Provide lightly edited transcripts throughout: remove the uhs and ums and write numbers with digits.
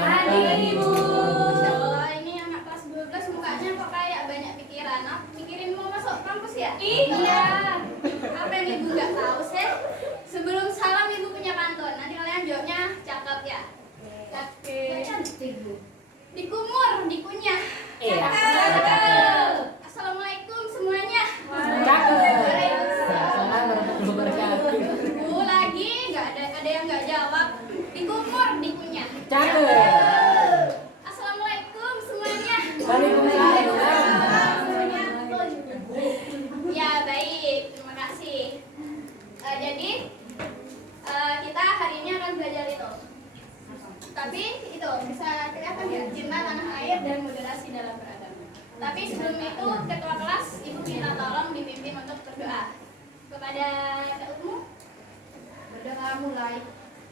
Hadir Ibu. Masya Allah, ini anak kelas 12 mukanya kok kayak banyak pikiran. Mikirin mau masuk kampus ya? Iya. Apa yang Ibu nggak tahu sih? Sebelum salam Ibu punya pantun. Nanti kalian jawabnya cakep ya. Oke. Cantik Bu. Dikumur, dikunyah. Iya. Cakep. Assalamualaikum semuanya. Waalaikumsalam warahmatullahi wabarakatuh. Bu lagi nggak ada yang nggak jawab. Dikumur, dikunyah. Cakep. Assalamualaikum semuanya. Waalaikumsalam. Ya baik, terima kasih. Jadi kita hari ini akan belajar itu. Tapi itu bisa kelihatan ya, cinta tanah air dan moderasi dalam beragama. Tapi sebelum itu ketua kelas Ibu minta tolong dipimpin untuk berdoa kepada Ukmu. Berdoa mulai.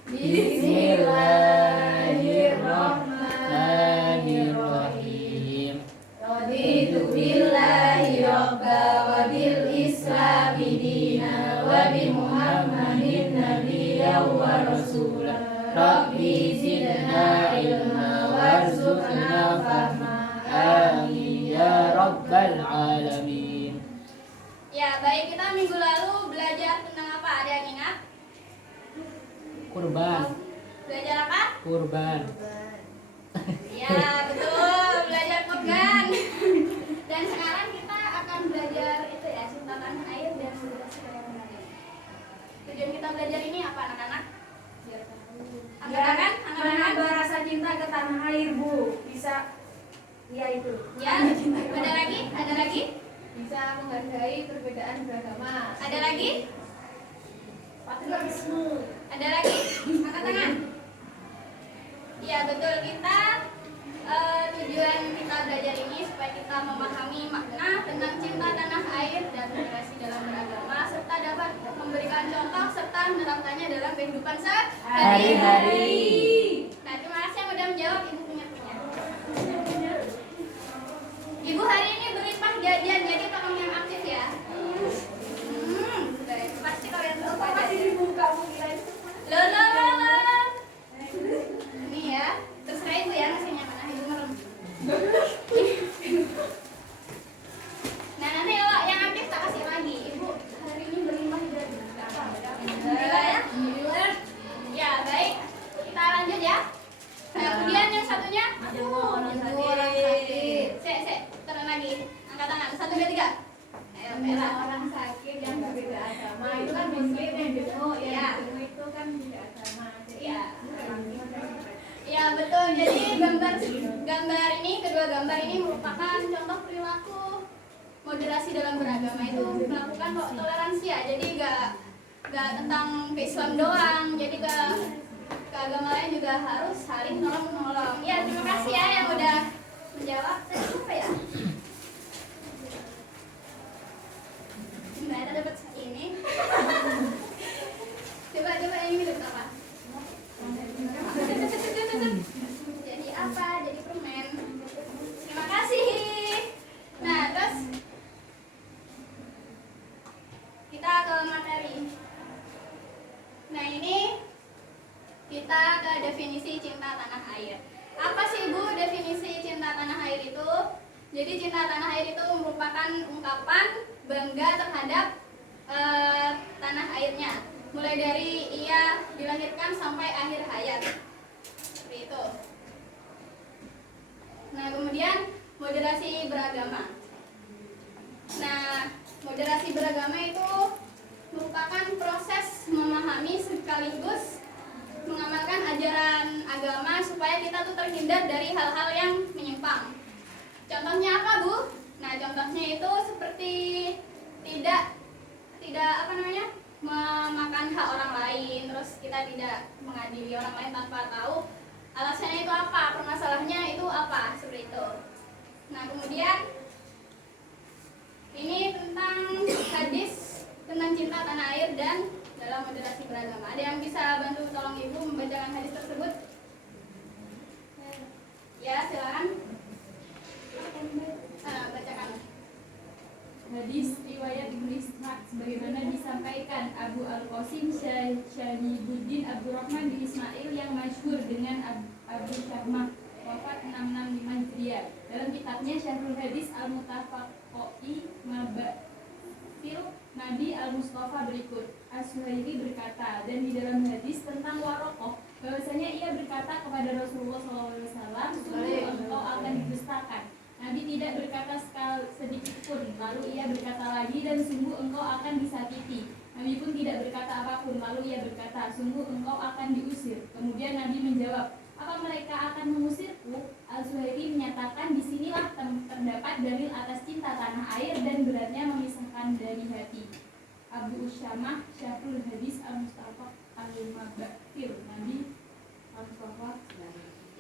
Bismillahirrahmanirrahim. Raditu billahi robba wa bil islami dina wa bi muhammadin nabiyya wa rasulah. Rabbi zidna ilma warzuqna fahma. Amin ya rabbal alamin. Ya baik, kita minggu lalu belajar tentang apa? Ada yang ingat? Kurban. Belajar apa? Kurban. Ya betul, belajar kurban. Dan sekarang kita akan belajar itu ya, cinta tanah air dan moderasi dalam beragama. Tujuan kita belajar ini apa anak-anak? Angkat tangan, Menambah rasa cinta ke tanah air, Bu. Bisa. Iya itu. Ya, ada lagi? Ada lagi? Bisa menghargai perbedaan beragama. Ada lagi? Patriotisme. Ada lagi? Angkat tangan. Ya betul, kita tujuan kita belajar ini supaya kita memahami makna tentang cinta tanah air dan moderasi dalam beragama serta dapat memberikan contoh serta menerapkannya dalam kehidupan Hari-hari. Nah, terima kasih yang udah menjawab. Ibu punya. Ibu hari ini berlimpah jajan, jadi tolong yang aktif ya. Baik. Pasti kalian tahu Masih dibuka mungkin. Loh. Ini ya, terserah Ibu ya nasinya mana. Ibu merem. Nah, nanti kalau yang aktif tak kasih lagi. Ibu hari ini berlimpah jajan. Alhamdulillah ya. Ya, baik. Kita lanjut ya. Nah, kemudian yang satunya. Ibu orang sakit. Sek, turun lagi. Angkat tangan. 1, 2, 3. Ayo, merah. Orang sakit yang berbeda agama itu kan muslim yang demo, Iya. yang demo itu kan beda agama. Jadi Iya. Ya betul. Jadi gambar ini, kedua gambar ini merupakan contoh perilaku moderasi dalam beragama itu melakukan toleransi ya. Jadi gak tentang ke Islam doang. Jadi ke agama lain juga harus saling tolong menolong. Ya terima kasih ya yang udah menjawab. Saya lupa ya. Gimana dapat ini? Coba ini minum apa? Jadi apa? Jadi permen. Terima kasih. Nah, terus kita ke materi. Nah, ini kita ke definisi cinta tanah air. Apa sih Bu definisi cinta tanah air itu? Jadi cinta tanah air itu merupakan ungkapan bangga terhadap tanah airnya. Mulai dari ia dilahirkan sampai akhir hayat. Seperti itu. Nah, kemudian moderasi beragama. Nah, moderasi beragama itu merupakan proses memahami sekaligus mengamalkan ajaran agama supaya kita tuh terhindar dari hal-hal yang menyimpang. Contohnya apa, Bu? Nah, contohnya itu seperti tidak memakan hak orang lain, terus kita tidak mengadili orang lain tanpa tahu alasannya itu apa, permasalahannya itu apa, seperti itu. Nah, kemudian ini tentang hadis tentang cinta tanah air dan dalam moderasi beragama. Ada yang bisa bantu tolong Ibu membacakan hadis tersebut? Ya, silakan. Bacakan. Hadis riwayat Ibnu Ishaq sebagaimana disampaikan Abu Al-Qasim Syahibuddin Abdurrahman bin Ismail yang masyhur dengan Abu Syahmah Indonesia. Dalam kitabnya Syahrul Hadis Al-Mutafaqoi Mabatil Nabi Al-Mustafa berikut. As-Suhaili berkata, dan di dalam hadis tentang Warokoh, bahwasanya ia berkata kepada Rasulullah SAW, sungguh engkau akan didustakan. Nabi tidak berkata sedikit pun. Lalu ia berkata lagi, dan sungguh engkau akan disakiti. Nabi pun tidak berkata apapun. Lalu ia berkata, sungguh engkau akan diusir. Kemudian Nabi menjawab, apa mereka akan mengusirku? Al-Zuhairi menyatakan, disinilah terdapat dalil atas cinta tanah air dan beratnya memisahkan dari hati. Abu Usyamah Syahrul Hadis Al-Mustafa Al-Mabatir Nabi Al-Mustafa.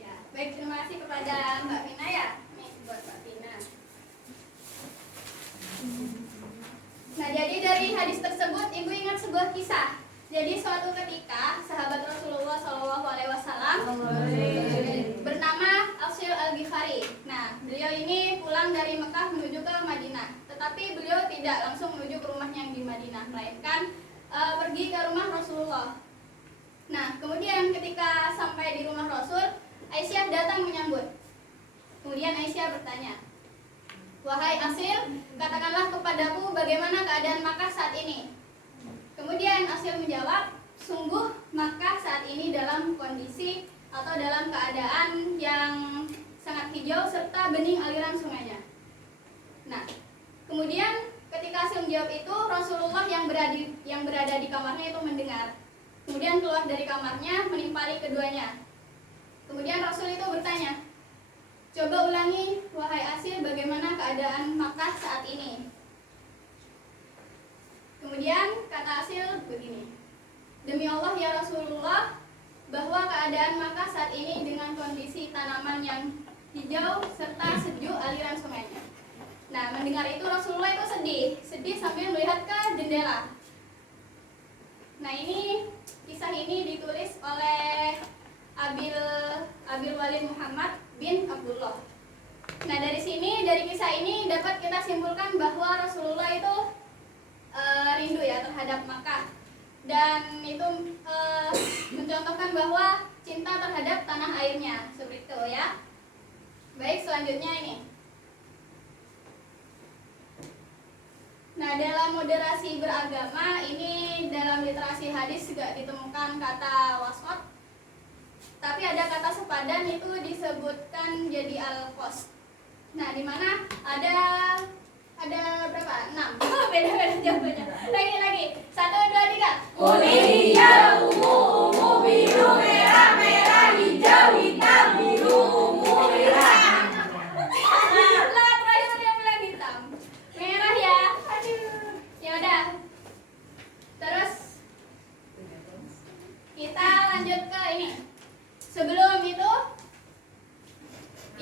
Ya, baik, terima kasih kepada Mbak Vina ya. Nih buat Mbak Vina. Nah, jadi dari hadis tersebut ibu ingat sebuah kisah. Jadi suatu ketika sahabat Rasulullah SAW bernama Asyil Al-Ghifari. Nah, beliau ini pulang dari Mekah menuju ke Madinah. Tetapi beliau tidak langsung menuju ke rumahnya yang di Madinah, melainkan pergi ke rumah Rasulullah. Nah, kemudian ketika sampai di rumah Rasul, Aisyah datang menyambut. Kemudian Aisyah bertanya, wahai Asyil, katakanlah kepadaku bagaimana keadaan Makkah saat ini. Kemudian Asyil menjawab, sungguh Makkah saat ini dalam kondisi atau dalam keadaan yang sangat hijau serta bening aliran sungainya. Nah, kemudian ketika Asyil menjawab itu, Rasulullah yang berada di kamarnya itu mendengar. Kemudian keluar dari kamarnya menimpali keduanya. Kemudian Rasul itu bertanya, coba ulangi wahai Asyil, bagaimana keadaan Makkah saat ini. Kemudian kata Asyil begini, demi Allah ya Rasulullah, bahwa keadaan Makkah saat ini dengan kondisi tanaman yang hijau serta sejuk aliran sungainya. Nah, mendengar itu Rasulullah itu sedih sambil melihat ke jendela. Nah, kisah ini ditulis oleh Abil Walid Muhammad bin Abdullah. Nah, dari kisah ini dapat kita simpulkan bahwa Rasulullah itu rindu ya terhadap Makkah, dan itu mencontohkan bahwa cinta terhadap tanah airnya, seperti itu ya. Baik, selanjutnya ini. Nah, dalam moderasi beragama ini dalam literasi hadis juga ditemukan kata wasot, tapi ada kata sepadan itu disebutkan jadi al-qasd. Nah, di mana ada berapa? 6. Oh, beda jawabannya. Lagi. 1, 2, 3. Kuning, hijau, ungu, biru, merah, hijau, hitam, biru, ungu, merah. Lah, terakhir yang bilang hitam. Merah ya. Aduh. Ya udah. Terus kita lanjut ke ini. Sebelum itu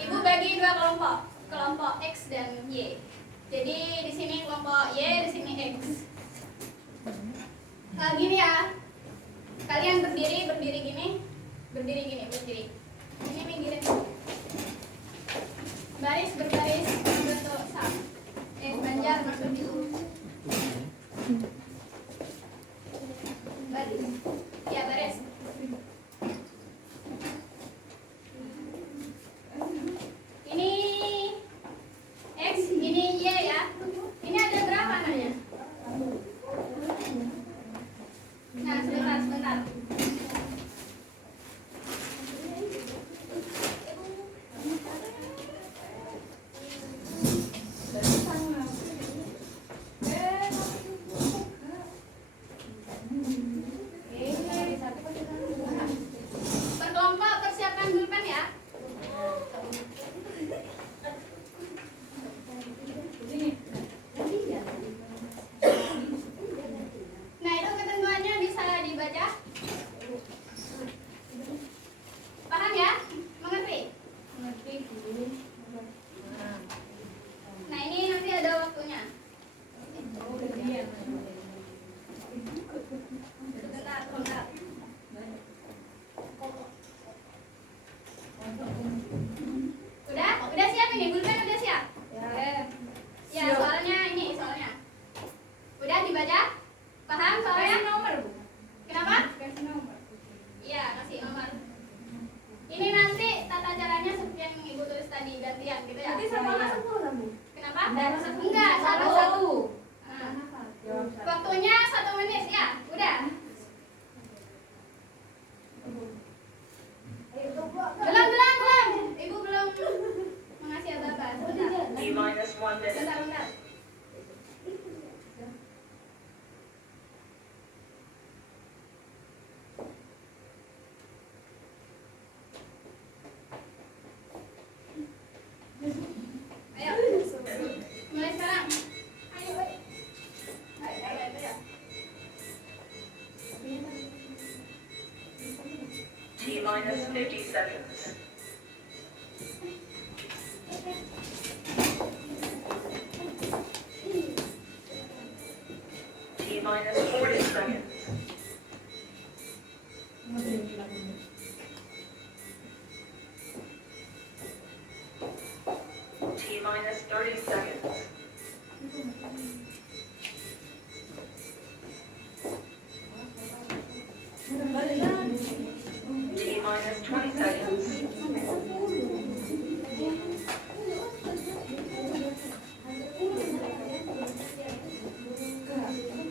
Ibu bagi 2 kelompok X dan Y. Jadi di sini kelompok Y, di sini X. Gini ya, kalian berdiri gini. Ini minggirin. Berbaris bentuk sap. Banjar masuk itu. Baris. Ya, baris. Ini X, ini Y ya. Ini ada berapa anaknya? Nah, sebentar. Berkelompok, persiapkan pulpen ya. Nah, itu ketentuannya bisa dibaca. Paham ya? Mengerti? Nah, ini nanti ada waktunya. Sebentar. Udah siap ini? Pulpen udah siap? Ya, soalnya. Udah dibaca? Paham soalnya? Kasih nomor, Bu. Kenapa? Kasih nomor. Iya, kasih nomor. Ini nanti tata caranya seperti yang Ibu tulis tadi gantian gitu ya. Nanti sama nggak 10 kamu? Kenapa? Enggak, satu. satu. Nah, waktunya 1 menit ya. Udah. Belum. Ibu belum mengasih apa-apa. Sebentar. T-1 minute. Bentar. Ayo, mulai sekarang. Ayo. T-minus 50 seconds. T-minus 40 seconds. T-minus 30 seconds. T-minus 20 seconds.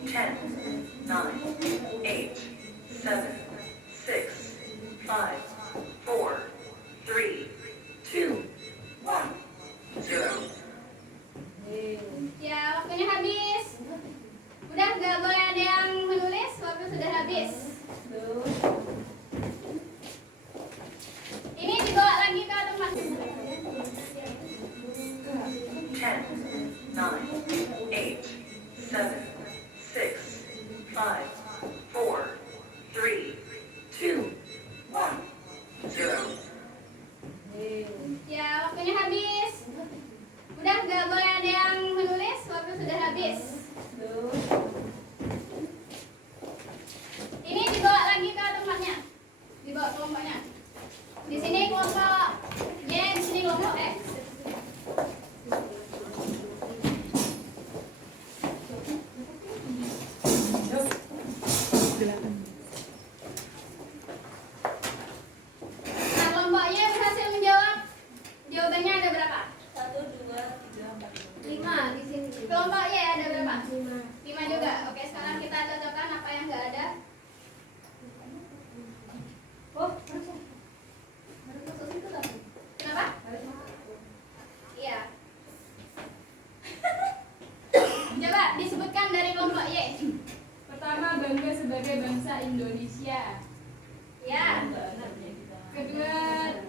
Ten, nine, eight, seven, six, five, four, three, two, one, zero. Ya, waktunya habis. Udah nggak boleh ada yang menulis, waktu sudah habis. Ini dibawa lagi ke tempat. 10, 9, 8, 7, 6, 5, 4, 3, 2, 1, 0. Ya, waktunya habis. Udah nggak boleh ada yang menulis, waktu sudah habis. Ini dibawa lagi ke tempatnya. Dibawa kelompoknya. Di sini kelompok Y, di sini kelompok X. Nah, kelompok Y berhasil menjawab. Jawabannya ada berapa? 5 di sini. Kelompok Y ada berapa? 5. 5 juga. Oke, sekarang kita cocokkan apa yang nggak ada. Oh, harusnya. Harus masuk situ tapi. Kenapa? Harus masuk. Iya. Coba disebutkan dari kelompok Y. Pertama, bangga sebagai bangsa Indonesia. Ya. Kedua,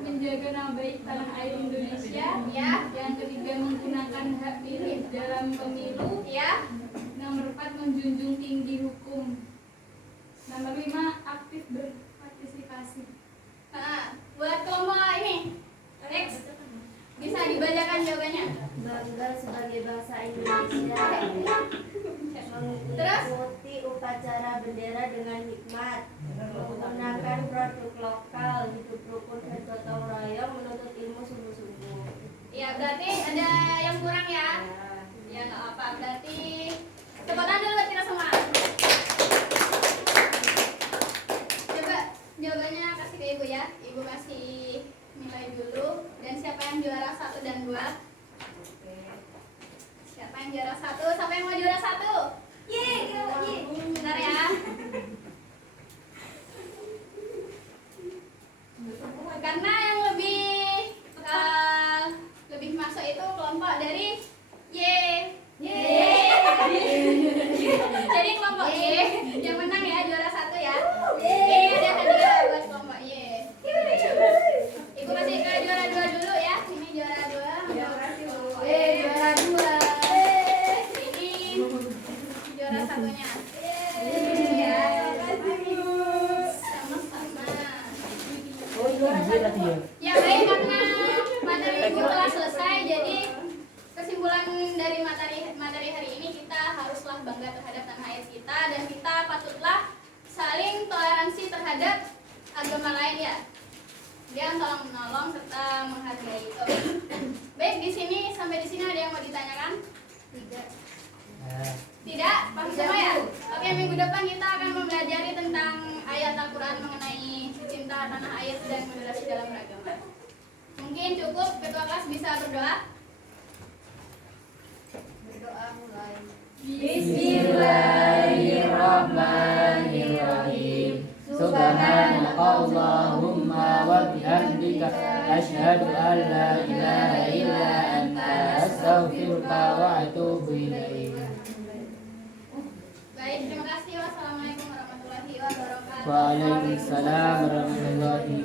menjaga nama baik tanah air Indonesia. Ya. Yang ketiga, menggunakan hak pilih dalam pemilu. Ya. Nomor 4, menjunjung tinggi hukum. Nomor 5, aktif berpartisipasi. Nah, buat kelompok ini, X, bisa dibacakan jawabannya. Bangga sebagai bangsa Indonesia. Mengikuti upacara bendera dengan hikmat, menggunakan produk lokal, hidup rukun dan gotong royong, menuntut ilmu sungguh-sungguh. Ya, berarti ada yang kurang ya. Ya, nggak apa. Berarti tepuk tangan dulu buat kita semua. Coba jawabannya kasih ke ibu ya. Ibu kasih nilai dulu. Dan siapa yang juara 1 dan 2? Siapa yang juara 1? Siapa yang mau juara 1? Yeay, bentar ya. Karena yang lebih masuk itu kelompok dari Y. Jadi kelompok Y yang menang ya, juara 1 ya. Ini ada hadiah buat kelompok Y. Ibu kasih ke juara 2 dulu ya. Ini juara 2. Juara 2. Ini juara 1-nya. Ya. Sama-sama. Oh, juara 1. Ya baik, karena materi ibu telah selesai, jadi kesimpulan dari materi hari ini, kita haruslah bangga terhadap tanah air kita dan kita patutlah saling toleransi terhadap agama lain ya. Dia tolong menolong serta menghargai itu. Baik, sampai di sini ada yang mau ditanyakan? Tidak? Paham semua ya? Oke, minggu depan kita akan mempelajari tentang ayat Al-Quran mengenai cinta tanah air dan moderasi dalam beragama. Mungkin cukup, ketua kelas bisa berdoa. Berdoa mulai. Bismillahirrahmanirrahim. Subhanakallahumma wa bihamdika asyhadu an la ilaha illa anta astaghfiruka wa atubu ilaik. Baik, terima kasih. Wassalamualaikum warahmatullahi wabarakatuh. Waalaikumsalam warahmatullahi